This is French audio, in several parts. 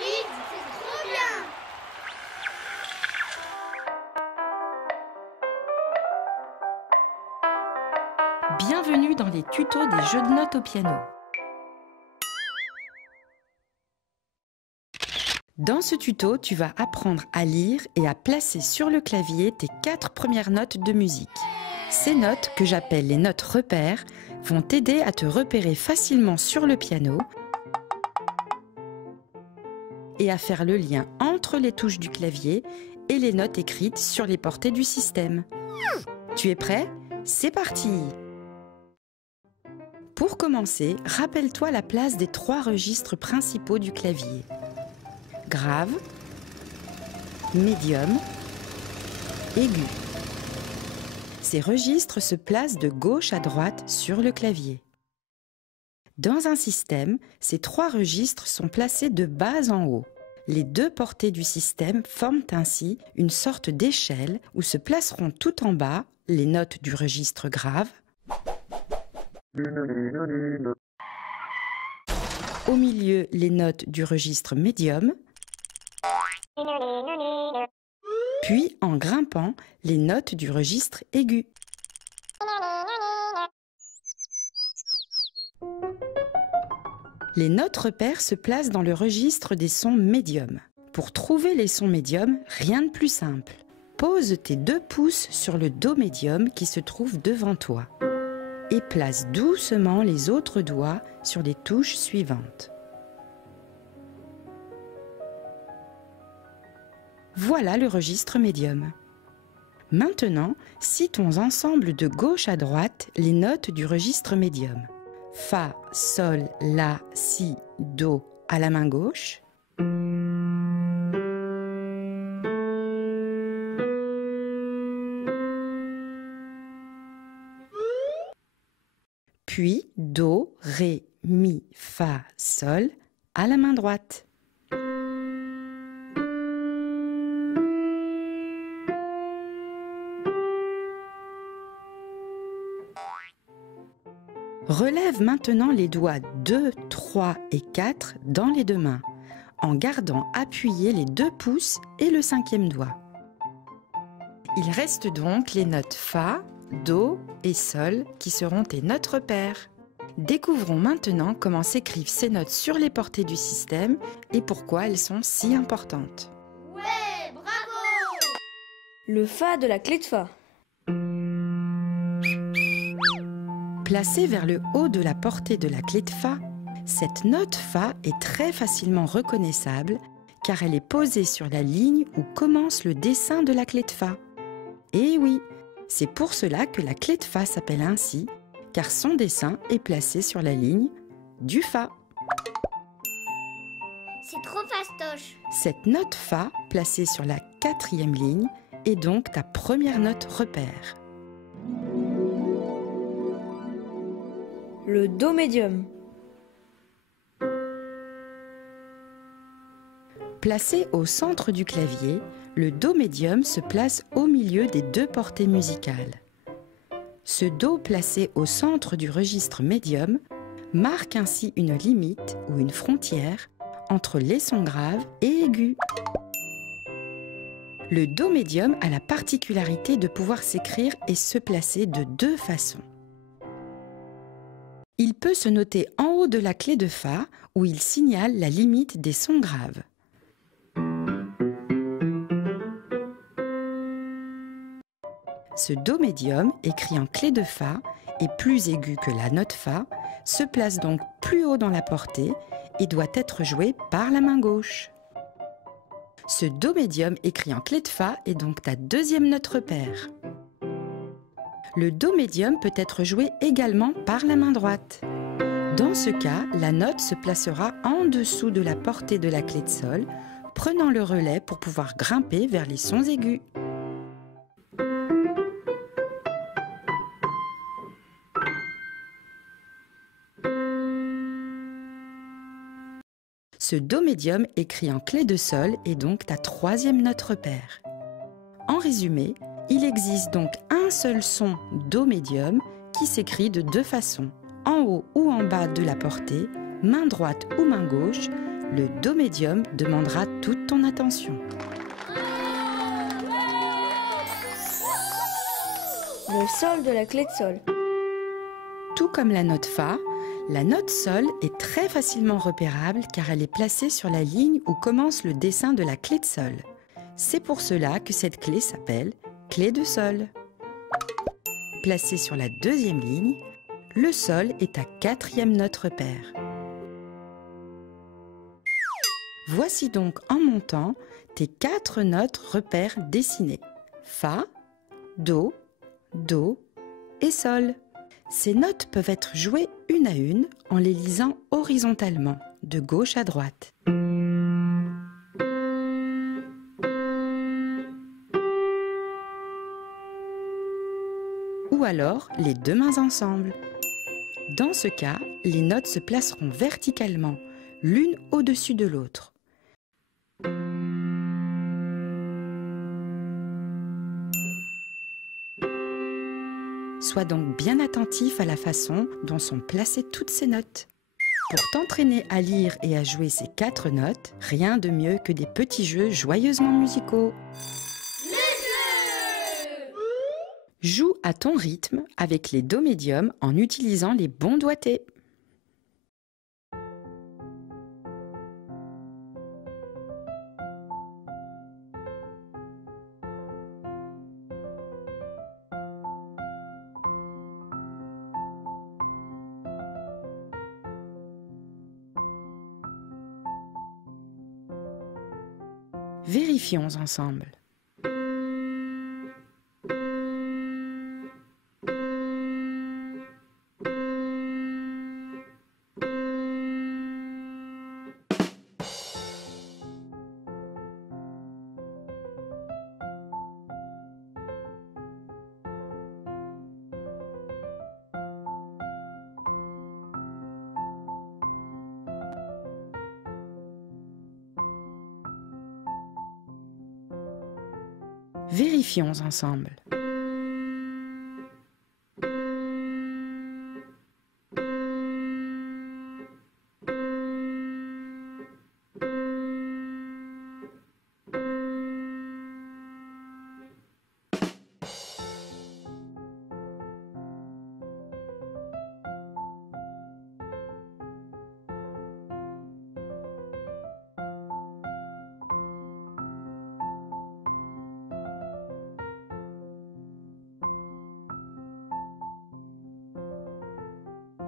c'est trop bien. Bienvenue dans les tutos des jeux de notes au piano. Dans ce tuto, tu vas apprendre à lire et à placer sur le clavier tes 4 premières notes de musique. Ces notes, que j'appelle les notes repères, vont t'aider à te repérer facilement sur le piano et à faire le lien entre les touches du clavier et les notes écrites sur les portées du système. Tu es prêt? C'est parti! Pour commencer, rappelle-toi la place des 3 registres principaux du clavier. Grave, médium, aigu. Ces registres se placent de gauche à droite sur le clavier. Dans un système, ces 3 registres sont placés de bas en haut. Les 2 portées du système forment ainsi une sorte d'échelle où se placeront tout en bas les notes du registre grave, au milieu les notes du registre médium, puis en grimpant les notes du registre aigu. Les notes repères se placent dans le registre des sons médiums. Pour trouver les sons médiums, rien de plus simple. Pose tes 2 pouces sur le Do médium qui se trouve devant toi et place doucement les autres doigts sur les touches suivantes. Voilà le registre médium. Maintenant, citons ensemble de gauche à droite les notes du registre médium. Fa, Sol, La, Si, Do à la main gauche. Puis Do, Ré, Mi, Fa, Sol à la main droite. Relève maintenant les doigts 2, 3 et 4 dans les 2 mains, en gardant appuyés les 2 pouces et le 5e doigt. Il reste donc les notes Fa, Do et Sol qui seront tes notes repères. Découvrons maintenant comment s'écrivent ces notes sur les portées du système et pourquoi elles sont si importantes. Ouais, bravo! Le Fa de la clé de Fa. Placée vers le haut de la portée de la clé de Fa, cette note Fa est très facilement reconnaissable car elle est posée sur la ligne où commence le dessin de la clé de Fa. Et oui, c'est pour cela que la clé de Fa s'appelle ainsi, car son dessin est placé sur la ligne du Fa. C'est trop fastoche. Cette note Fa, placée sur la 4e ligne, est donc ta première note repère. Le Do médium. Placé au centre du clavier, le Do médium se place au milieu des 2 portées musicales. Ce Do placé au centre du registre médium marque ainsi une limite ou une frontière entre les sons graves et aigus. Le Do médium a la particularité de pouvoir s'écrire et se placer de 2 façons. Il peut se noter en haut de la clé de Fa où il signale la limite des sons graves. Ce Do médium, écrit en clé de Fa et plus aigu que la note Fa, se place donc plus haut dans la portée et doit être joué par la main gauche. Ce Do médium écrit en clé de Fa est donc ta 2e note repère. Le Do médium peut être joué également par la main droite. Dans ce cas, la note se placera en dessous de la portée de la clé de Sol, prenant le relais pour pouvoir grimper vers les sons aigus. Ce Do médium écrit en clé de Sol est donc ta 3e note repère. En résumé, il existe donc un seul son Do médium qui s'écrit de 2 façons, en haut ou en bas de la portée, main droite ou main gauche, le Do médium demandera toute ton attention. Le sol de la clé de sol. Tout comme la note Fa, la note Sol est très facilement repérable car elle est placée sur la ligne où commence le dessin de la clé de Sol. C'est pour cela que cette clé s'appelle clé de Sol. Placée sur la deuxième ligne, le Sol est ta quatrième note repère. Voici donc en montant tes 4 notes repères dessinées. Fa, Do, Do et Sol. Ces notes peuvent être jouées une à une en les lisant horizontalement, de gauche à droite. Ou alors les deux mains ensemble. Dans ce cas, les notes se placeront verticalement, l'une au-dessus de l'autre. Sois donc bien attentif à la façon dont sont placées toutes ces notes. Pour t'entraîner à lire et à jouer ces 4 notes, rien de mieux que des petits jeux joyeusement musicaux. Joue à ton rythme avec les Do médiums en utilisant les bons doigtés. Vérifions ensemble. Vérifions ensemble.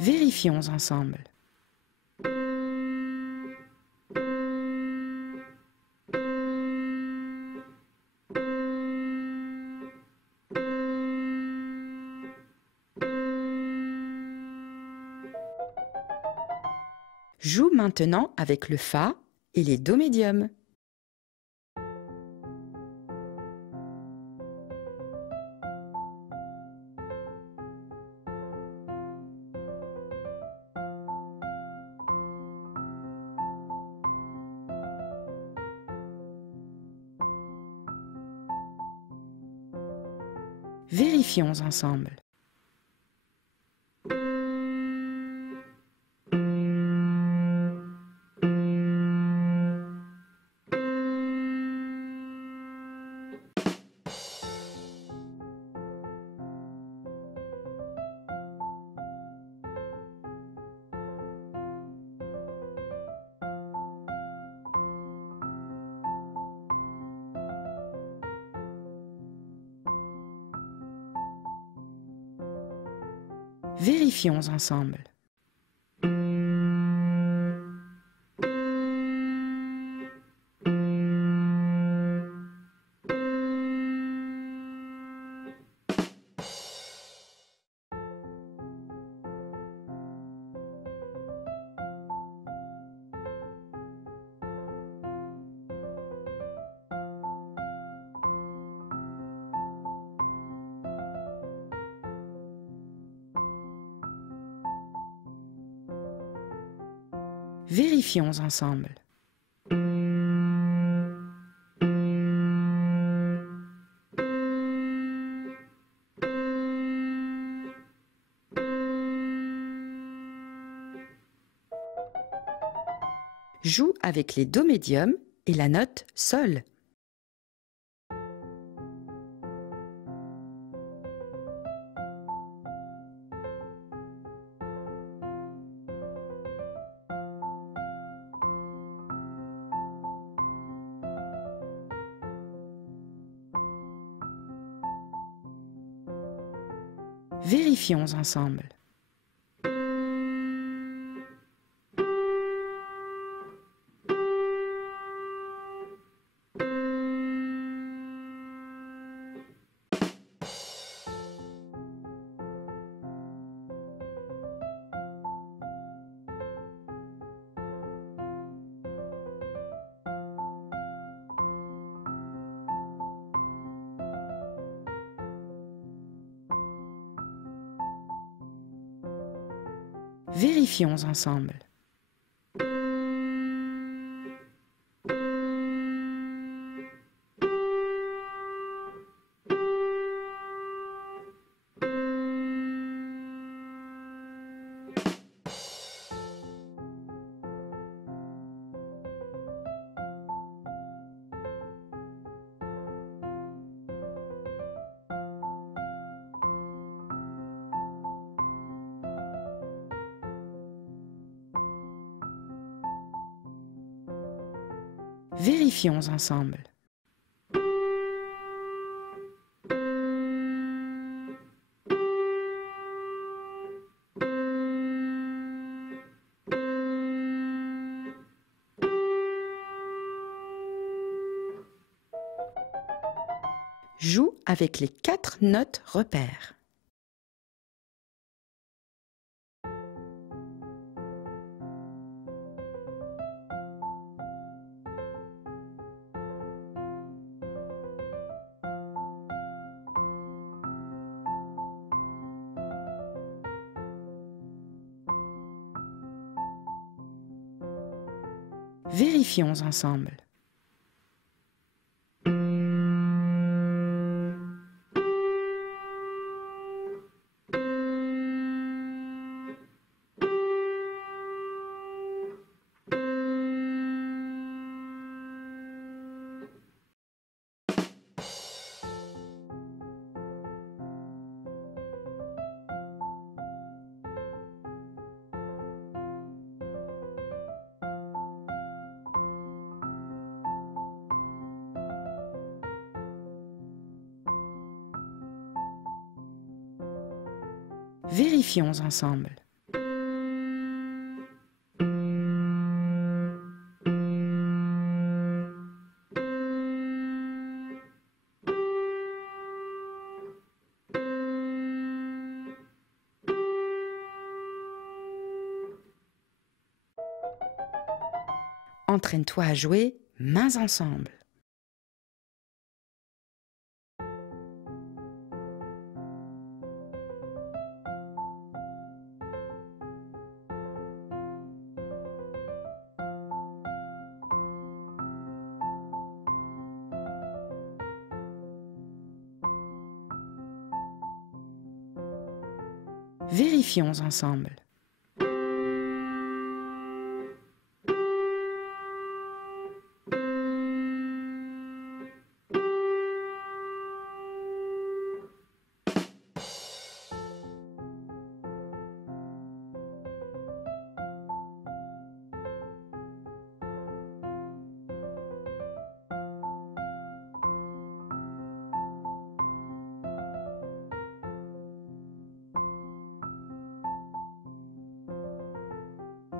Vérifions ensemble. Joue maintenant avec le Fa et les Do médiums. Vérifions ensemble. Vérifions ensemble. Vérifions ensemble. Joue avec les do médium et la note sol. Vérifions ensemble. Vérifions ensemble. Vérifions ensemble. Joue avec les 4 notes repères. Vérifions ensemble. Vérifions ensemble. Entraîne-toi à jouer mains ensemble. Vérifions ensemble.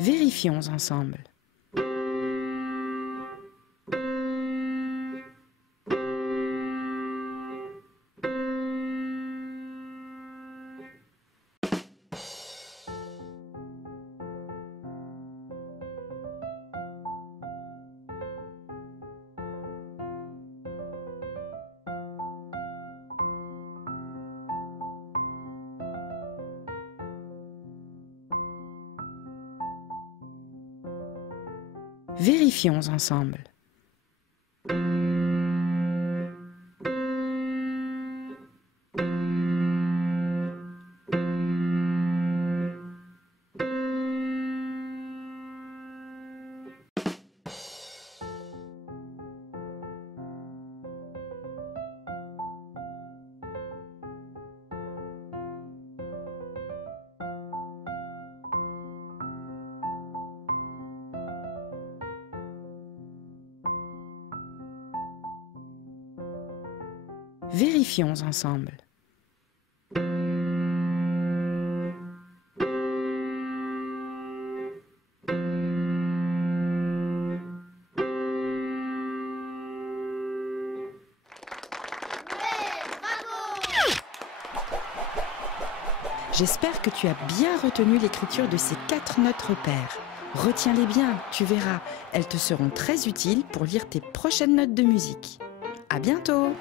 Vérifions ensemble. Vérifions ensemble. Vérifions ensemble. J'espère que tu as bien retenu l'écriture de ces 4 notes repères. Retiens-les bien, tu verras, elles te seront très utiles pour lire tes prochaines notes de musique. À bientôt!